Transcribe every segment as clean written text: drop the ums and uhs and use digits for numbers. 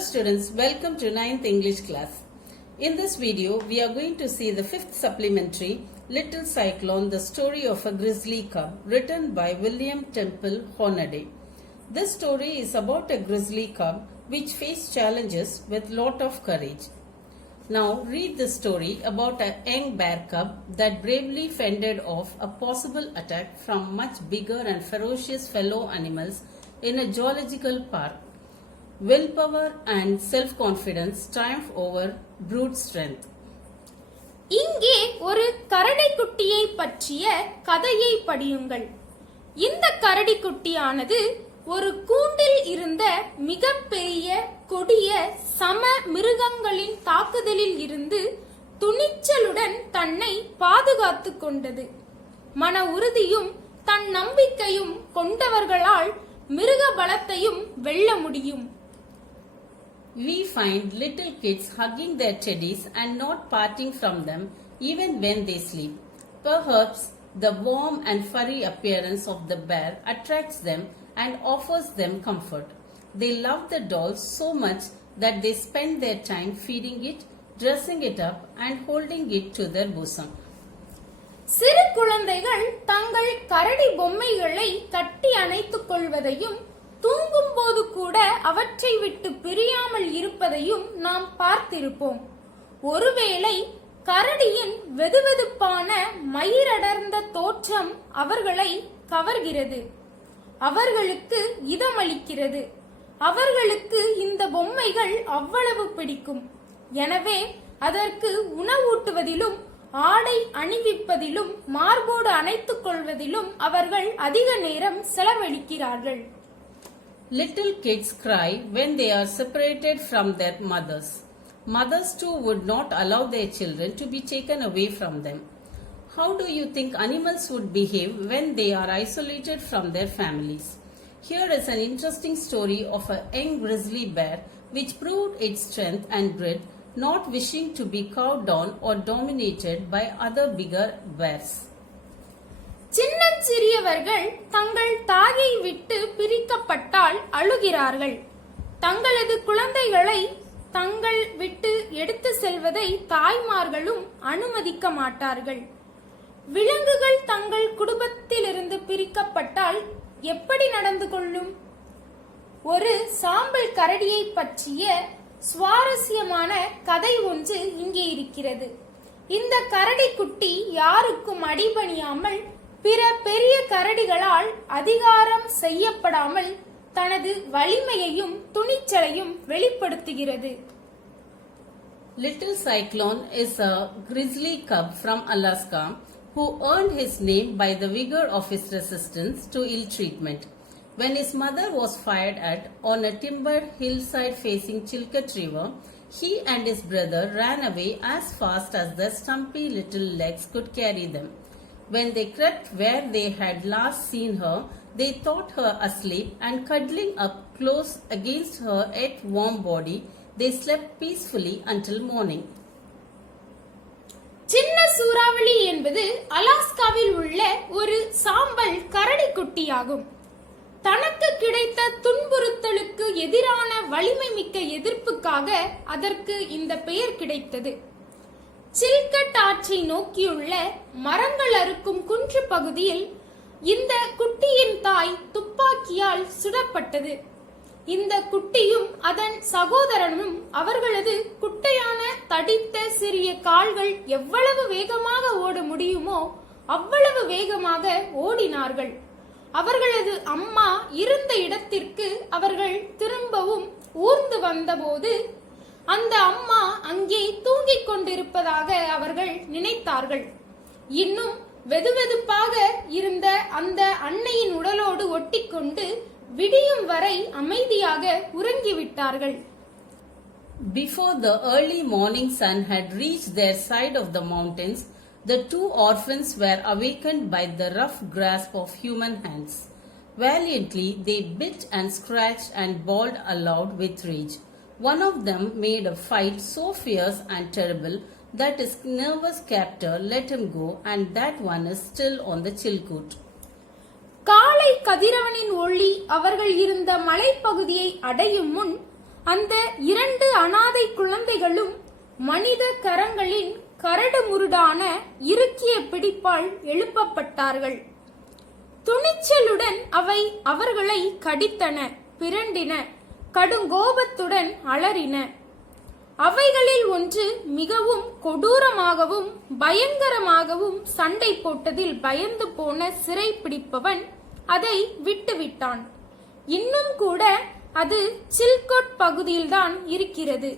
students, welcome to 9th English class. In this video, we are going to see the 5th supplementary, Little Cyclone, the story of a grizzly cub, written by William Temple Hornaday. This story is about a grizzly cub which faced challenges with lot of courage. Now read the story about a young bear cub that bravely fended off a possible attack from much bigger and ferocious fellow animals in a zoological park. Willpower and self-confidence triumph over brute strength. இங்கே ஒரு கரடிக்குட்டியை பற்றிய கதையை படியுங்கள். இந்த கரடிக்குட்டியானது ஒரு கூண்டில் இருந்த மிகப்பெரிய கொடிய சம மிருகங்களின் தாக்குதலில் இருந்து துணிச்சலுடன் தன்னை பாதுகாத்துக் கொண்டது. மன உறுதியும் தன் நம்பிக்கையும் கொண்டவர்களால் மிருக பலத்தையும் வெல்ல முடியும். We find little kids hugging their teddies and not parting from them even when they sleep. Perhaps the warm and furry appearance of the bear attracts them and offers them comfort. They love the doll so much that they spend their time feeding it, dressing it up and holding it to their bosom. சிறு குழந்தைகள் தங்கள் கரடி பொம்மைகளை கட்டி அணைத்துக் கொள்வதையும் தூங்கும் போது கூட அவற்றை விட்டு பிரியாமல் இருப்பதையும் நாம் பார்த்திருப்போம். ஒருவேளை கரடியின் வெதுவெதுப்பான மயிரடர்ந்த தோற்றம் அவர்களை கவர்கிறது, அவர்களுக்கு இதமளிக்கிறது. அவர்களுக்கு இந்த பொம்மைகள் அவ்வளவு பிடிக்கும். எனவே அதற்கு உணவூட்டுவதிலும் ஆடை அணிவிப்பதிலும் மார்போடு அணைத்துக் கொள்வதிலும் அவர்கள் அதிக நேரம் செலவழிக்கிறார்கள். Little kids cry when they are separated from their mothers. Mothers too would not allow their children to be taken away from them. How do you think animals would behave when they are isolated from their families? Here is an interesting story of a young grizzly bear which proved its strength and grit, not wishing to be cowed down or dominated by other bigger bears. சின்னஞ்சிறியவர்கள் தங்கள் தாயை விட்டு பிரிக்கப்பட்டால் அழுகிறார்கள். தங்களது குழந்தைகளை தங்கள் விட்டு எடுத்து செல்வதை தாய்மார்களும் அனுமதிக்க மாட்டார்கள். விலங்குகள் தங்கள் குடும்பத்திலிருந்து பிரிக்கப்பட்டால் எப்படி நடந்து கொள்ளும்? ஒரு சாம்பல் கரடியை பற்றிய சுவாரஸ்யமான கதை ஒன்று இங்கே இருக்கிறது. இந்த கரடி குட்டி யாருக்கும் அடிபணியாமல் பிற பெரிய கரடிகளால் அதிகாரம் செய்யப்படாமல் தனது வலிமையையும் துணிச்சலையும் வெளிப்படுத்துகிறது. Little Cyclone is a grizzly cub from Alaska who earned his name by the vigor of his resistance to ill treatment. When his mother was fired at on a timbered hillside facing Chilkat River, he and his brother ran away as fast as their stumpy little legs could carry them. When they crept where they had last seen her, they thought her asleep and cuddling up close against her yet warm body, they slept peacefully until morning. சின்ன சூறாவளி என்பது அலாஸ்காவில் உள்ள ஒரு சாம்பல் கரடி குட்டியாகும். தனக்கு கிடைத்த துன்புறுத்தலுக்கு எதிரான வலிமை மிக்க எதிர்ப்புக்காக அதற்கு இந்த பெயர் கிடைத்தது. சில்கட் ஆற்றை நோக்கியுள்ள மரங்கள் அறுக்கும் குன்று பகுதியில் இந்த குட்டியின் தாய் துப்பாக்கியால் சுடப்பட்டது. இந்த குட்டியும் அதன் சகோதரனும் அவர்களது குட்டையான தடித்த சிறிய கால்கள் எவ்வளவு வேகமாக ஓட முடியுமோ அவ்வளவு வேகமாக ஓடினார்கள். அவர்களது அம்மா இருந்த இடத்திற்கு அவர்கள் திரும்பவும் ஊர்ந்து வந்தபோது அந்த அம்மா அங்கே தூங்கிக் கொண்டிருப்பதாக அவர்கள் நினைத்தார்கள். இன்னும் வெதுவெதுப்பாக இருந்த அந்த அன்னையின் உடலோடு ஒட்டிக்கொண்டு விடியும் வரை அமைதியாக உறங்கிவிட்டார்கள். Before the early morning sun had reached their side of the mountains, the two orphans were awakened by the rough grasp of human hands. Valiantly they bit and scratched and bawled aloud with rage. One of them made a fight so fierce and terrible that his nervous captor let him go, and that one is still on the Chilkoot. காலை கதிரவனின் ஒளி அவர்கள் இருந்த மலைப்பகுதியை அடையும் முன் அந்த 2 அனாதை குழந்தைகளும் மனித கரங்களின் கரடு முருடான இறுக்கிய பிடிப்பால் எழுப்பப்பட்டார்கள். துணிச்சலுடன் அவை அவர்களை கடித்தன, பிறண்டின, கடுங்கோபத்துடன் அலறின. அவைகளில் ஒன்று மிகவும் கொடூரமாகவும் பயங்கரமாகவும் சண்டை போட்டதில் பயந்து போன சிறை பிடிப்பவன் அதை விட்டுவிட்டான். இன்னும் கூட அது சில்கோட் பகுதியில்தான் இருக்கிறது.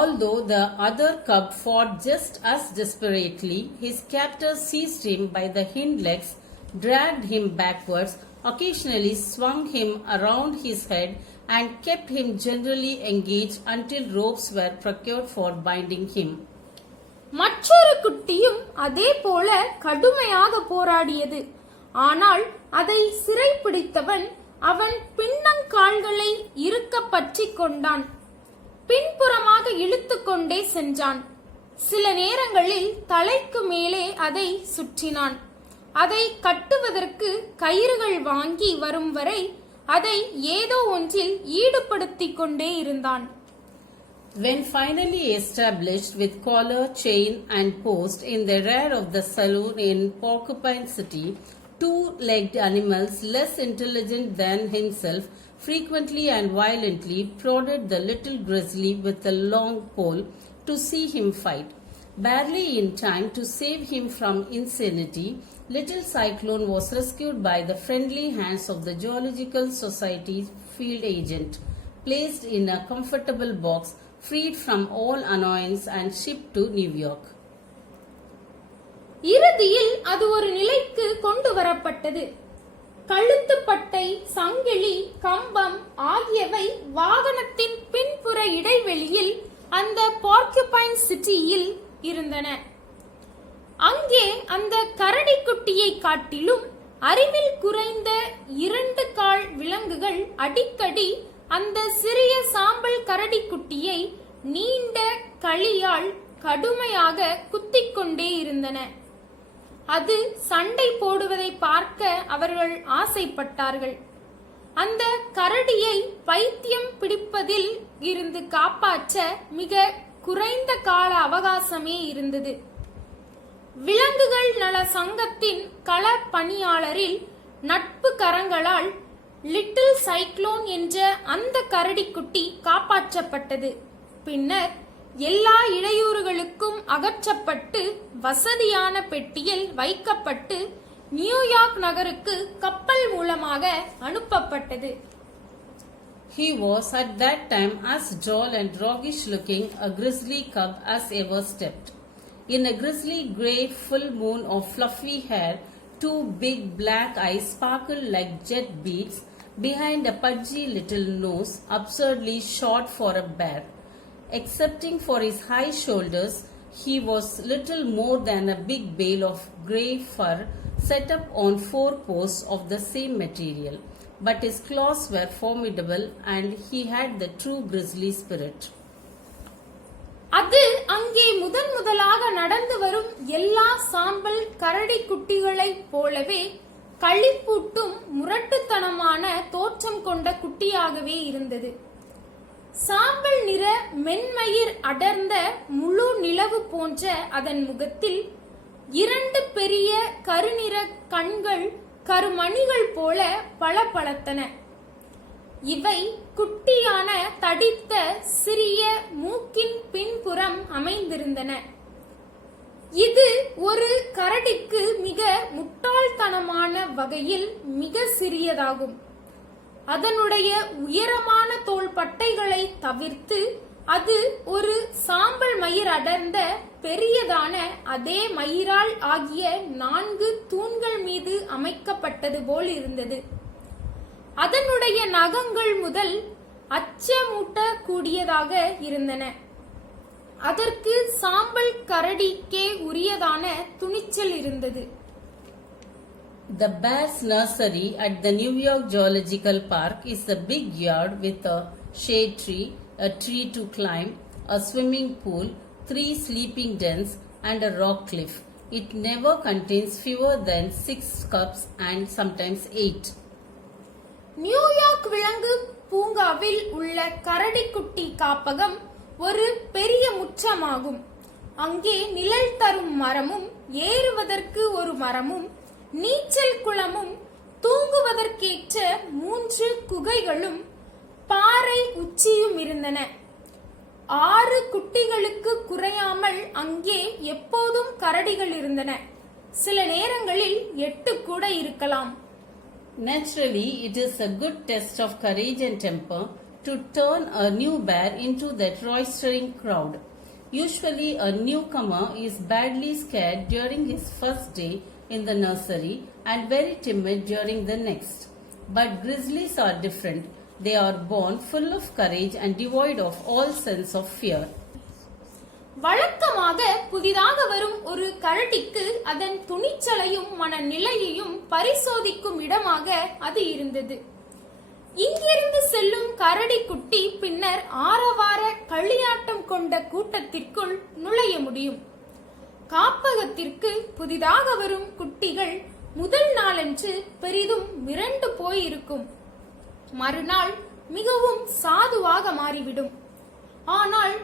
Although the other cub fought just as desperately, his captors seized him by the hind legs, dragged him backwards, occasionally swung him around his head, and kept him generally engaged until ropes were procured for binding him. மற்றொரு குட்டியும் அதே போல கடுமையாக போராடியது. ஆனால் அதை சிறைப்பிடித்தவன் அவன் பின்னங்கால்களை இறுக்க பற்றி கொண்டான். பின்புறமாக இழுத்து கொண்டே சென்றான். சில நேரங்களில் தலைக்கு மேலே அதை சுற்றினான். அதை கட்டுவதற்கு கயிறுகள் வாங்கி வரும் வரை அதை ஏதோ ஒன்றில் ஈடுபடுத்திக் கொண்டே இருந்தான். When finally established with collar, chain and post in the rear of the saloon in Porcupine City, 2-legged animals less intelligent than himself frequently and violently prodded the little grizzly with a long pole to see him fight. Barely in time to save him from insanity, Little Cyclone was rescued by the friendly hands of the Geological Society's field agent, placed in a comfortable box, freed from all annoyance and shipped to New York. இறுதியில் அது ஒரு நிலைக்கு கொண்டு வரப்பட்டது. கழுத்துப்பட்டை, சங்கிலி, கம்பம் ஆகியவை வாகனத்தின் பின்புற இடைவெளியில் அந்த பார்க்யூபைன் சிட்டியில் இருந்தன. அங்கே அந்த கரடிக்குட்டியை காட்டிலும் அறிவில் குறைந்த 2 கால் விலங்குகள் அடிக்கடி அந்த சிறிய சாம்பல் கரடிக்குட்டியை நீண்ட களியால் கடுமையாக குத்திக் கொண்டே இருந்தன. அது சண்டை போடுவதை பார்க்க அவர்கள் ஆசைப்பட்டார்கள். அந்த கரடியை பைத்தியம் பிடிப்பதில் இருந்து காப்பாற்ற மிக குறைந்த கால அவகாசமே இருந்தது. விலங்குகள் நல சங்கத்தின் கள பணியாளரில் நட்பு கரங்களால் லிட்டில் சைக்ளோன் என்ற அந்த கரடிக்குட்டி காப்பாற்றப்பட்டது. பின்னர் எல்லா இடையூறுகளுக்கும் அகற்றப்பட்டு வசதியான பெட்டியில் வைக்கப்பட்டு நியூயார்க் நகருக்கு கப்பல் மூலமாக அனுப்பப்பட்டது. He was at that time as tall and roguish looking a grizzly cub as ever stepped. In a grizzly grey full moon of fluffy hair, 2 big black eyes sparkled like jet beads behind a pudgy little nose absurdly short for a bear. Excepting for his high shoulders, he was little more than a big bale of grey fur set up on 4 posts of the same material. But his claws were formidable and he had the true grizzly spirit. அது அங்கே முதலாக நடந்து வரும் எல்லா சாம்பல் கரடி குட்டிகளைப் போலவே களிப்பூட்டும் முரட்டுத்தனமான தோற்றம் கொண்ட குட்டியாகவே இருந்தது. சாம்பல் நிற மென்மயிர் அடர்ந்த முழு நிலவு போன்ற அதன் முகத்தில் 2 பெரிய கருநிற கண்கள் கருமணிகள் போல பளபளத்தன. இவை குட்டியான தடித்த சிறிய மூக்கின் பின்புறம் அமைந்திருந்தன. இது ஒரு கரடிக்கு மிக முட்டாள்தனமான வகையில் மிக சிறியதாகும். அதனுடைய உயரமான தோள் பட்டைகளை தவிர்த்து அது ஒரு சாம்பல் மயிர் அடர்ந்த பெரியதான அதே மயிரால் ஆகிய 4 தூண்கள் மீது அமைக்கப்பட்டது போல் இருந்தது. அதனுடைய நகங்கள் முதல் அச்சமூட்ட கூடியதாக இருந்தன. அதற்கு சாம்பல் கரடிக்கே உரியதான துணிச்சல் இருந்தது. The bear's nursery at the New York Zoological Park is a big yard with a shade tree, a tree to climb, a swimming pool, 3 sleeping dens and a rock cliff. It never contains fewer than 6 cubs and sometimes 8. New York விலங்கு பூங்காவில் உள்ள கரடிக்குட்டி காப்பகம் ஒரு பெரிய முற்றமாகும். அங்கே நிழல் தரும் மரமும், ஏறுவதற்கு ஒரு மரமும், நீச்சல் குளமும், தூங்குவதற்கேற்ற 3 குகைகளும், பாறை உச்சியும் இருந்தன. 6 குட்டிகளுக்கு குறையாமல் அங்கே எப்போதும் கரடிகள் இருந்தன. சில நேரங்களில் 8 கூட இருக்கலாம். Naturally, it is a good test of courage and temper to turn a new bear into that roistering crowd. Usually, a newcomer is badly scared during his first day in the nursery and very timid during the next. But grizzlies are different. They are born full of courage and devoid of all sense of fear. வழக்கமாக புதிதாக வரும் ஒரு கரடிக்கு அதன் துணிச்சலையும் மனநிலையையும் பரிசோதிக்கும் இடமாக அது இருந்தது. இங்கிருந்து செல்லும் கரடி குட்டி பின்னர் ஆரவார களியாட்டம் கொண்ட கூட்டத்திற்குள் நுழைய முடியும். காப்பகத்திற்கு புதிதாக வரும் குட்டிகள் முதல் நாளன்று பெரிதும் மிரண்டு போயிருக்கும். மறுநாள் மிகவும் சாதுவாக மாறிவிடும். ஆனால்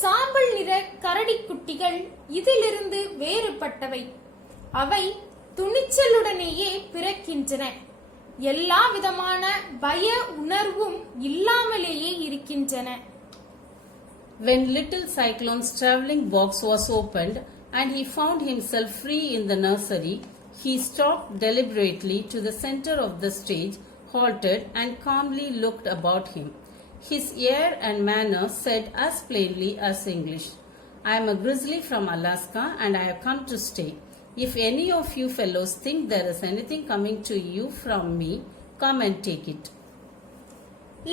சாம்பல் நிற கரடி குட்டிகள் இதிலிருந்து வேறுபட்டவை. அவை துணிச்சலுடனேயே பிறக்கின்றன. எல்லா விதமான பய உணர்வும் இல்லாமலேயே இருக்கின்றன. When little Cyclone's travelling box was opened and he found himself free in the nursery, he stopped deliberately to the center of the stage, halted and calmly looked about him. His air and manner said as plainly as English, "I am a grizzly from Alaska and I have come to stay. If any of you fellows think there is anything coming to you from me, come and take it."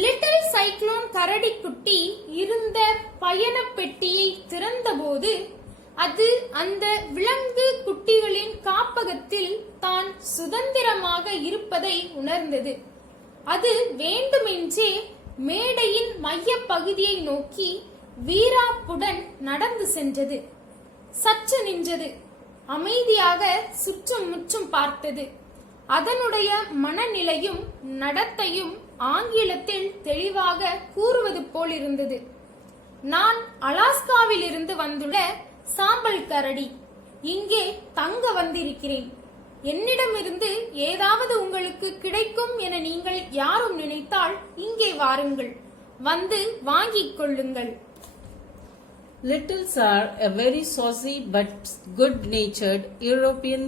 Little cyclone கரடி குட்டி இருந்த பயண பெட்டியை திறந்தபோது அது அந்த விலங்கு குட்டிகளின் காப்பகத்தில் தான் சுதந்திரமாக இருப்பதை உணர்ந்தது. அது வேண்டுமென்றே மேடையின் மைய பகுதியை நோக்கி வீராப்புடன் நடந்து சென்றது. சற்று நின்றது. அமைதியாக சுற்றும் முற்றும் பார்த்தது. அதனுடைய மனநிலையும் நடத்தையும் ஆங்கிலத்தில் தெளிவாக கூறுவது போல் இருந்தது. நான் அலாஸ்காவில் இருந்து வந்துள்ள சாம்பல் கரடி. இங்கே தங்க வந்திருக்கிறேன். என்னிடமிருந்து ஏதாவது உங்களுக்கு கிடைக்கும் என நீங்கள் யாரும் நினைத்தால் இங்கே வாருங்கள். வந்து வாங்கிக் கொள்ளுங்கள். Littles are a very saucy but good-natured European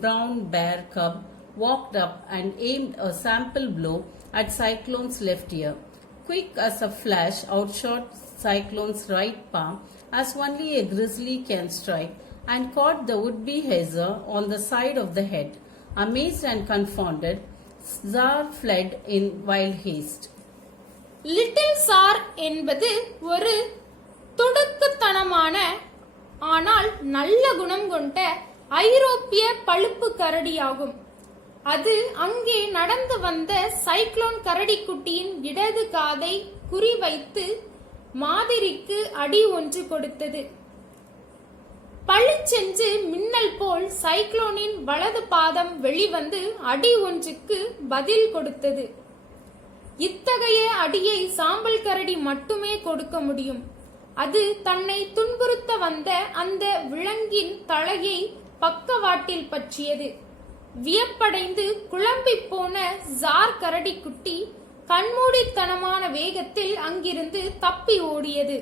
brown bear cub walked up and aimed a sample blow at Cyclone's left ear. Quick as a flash outshot Cyclone's right palm as only a grizzly can strike, and caught the would-be hazer on the side of the head. Amazed and confounded, Czar fled in wild haste. Little sir என்பது ஒரு துடுக்குத்தனமான ஆனால் நல்ல குணம் கொண்ட ஐரோப்பிய பழுப்பு கரடியாகும். அது அங்கே நடந்து வந்த சைக்ளோன் கரடிக்குட்டியின் இடது காதை குறிவைத்து மாதிரிக்கு அடி ஒன்று கொடுத்தது. பளிச்சென்று மின்னல் போல் சைக்ளோனின் வலது பாதம் வெளிவந்து அடி ஒன்றுக்கு பதில் கொடுத்தது. இத்தகைய அடியை சாம்பல் கரடி மட்டுமே கொடுக்க முடியும். அது தன்னை துன்புறுத்த வந்த அந்த விலங்கின் தலையை பக்கவாட்டில் பற்றியது. வியப்படைந்து குழம்பி போன ஜார் கரடி குட்டி கண்மூடித்தனமான வேகத்தில் அங்கிருந்து தப்பி ஓடியது.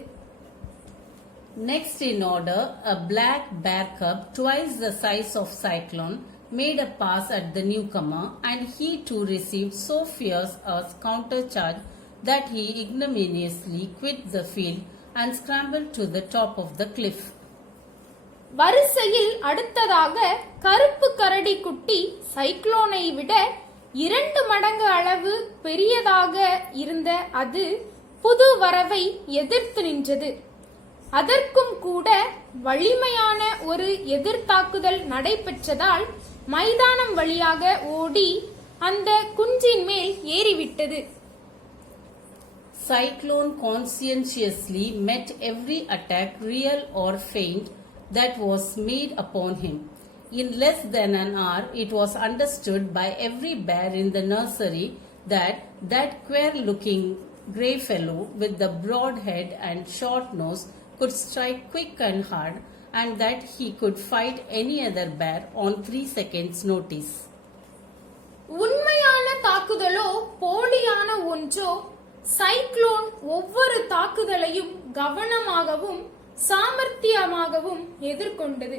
Next in order, a black bear cub twice the size of Cyclone made a pass at the newcomer, and he too received so fierce a countercharge that he ignominiously quit the field and scrambled to the top of the cliff. வரிசையில் அடுத்ததாக கருப்பு கரடி குட்டி சைக்ளோனை விட 2 மடங்கு அளவு பெரியதாக இருந்த அது புது வரவை எதிர்த்து நின்றது. அதற்கும் கூட வலிமையான ஒரு எதிர்த்தாக்குதல் நடைபெற்றதால் மைதானம் வழியாக ஓடி அந்த குன்றின் மேல் ஏறிவிட்டது. Cyclone conscientiously met every attack, real or feint, that was made upon him. In less than an hour, it was understood by every bear in the nursery that queer-looking grey fellow with the broad head and short nose could strike quick and hard, and that he could fight any other bear on 3 seconds' notice. உண்மையான தாக்குதலோ போலியான ஒன்றோ, cyclone ஒவ்வொரு தாக்குதலையும் கவனமாகவும் சாமர்த்தியமாகவும் எதிர்கொண்டது.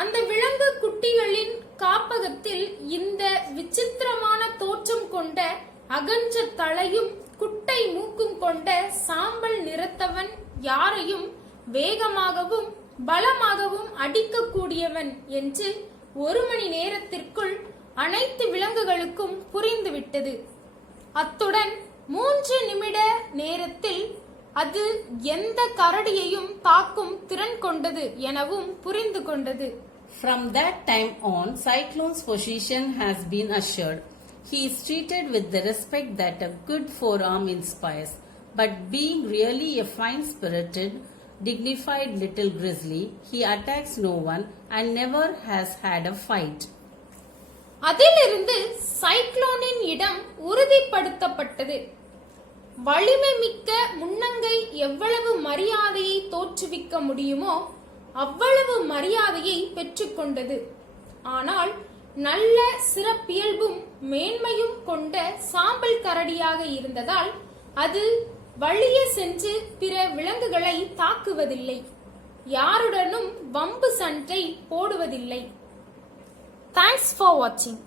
அந்த விலங்கு குட்டிகளின் காப்பகத்தில் இந்த விசித்திரமான தோற்றம் கொண்ட அகன்ற தலையும் குட்டை மூக்கும் கொண்ட சாம்பல் நிறத்தவன் யாரையும் வேகமாகவும் பலமாகவும் அடிக்கக்கூடியவன் என்று 1 மணி நேரத்திற்குள் அனைத்து விலங்குகளுக்கும் புரிந்துவிட்டது. அத்துடன் 3 நிமிட நேரத்தில் அது எந்த கரடியையும் தாக்கும் திறன் கொண்டது எனவும் புரிந்து கொண்டது. From that time on, Cyclone's position has been assured. He is treated with the respect that a good forearm inspires. But being really a fine-spirited, dignified little grizzly, he attacks no one and never has had a fight. அதிலிருந்து சைக்ளோனின் இடம் உறுதிப்படுத்தப்பட்டது. வலிமை மிக்க முன்னங்கை எவ்வளவு மரியாதையை தோற்றுவிக்க முடியுமோ அவ்வளவு மரியாதையை பெற்றுக்கொண்டது. ஆனால் நல்ல சிறப்பியல்பும் மேன்மையும் கொண்ட சாம்பல் கரடியாக இருந்ததால் அது வழியே சென்று பிற விலங்குகளை தாக்குவதில்லை, யாருடனும் வம்பு சண்டை போடுவதில்லை. Thanks for watching.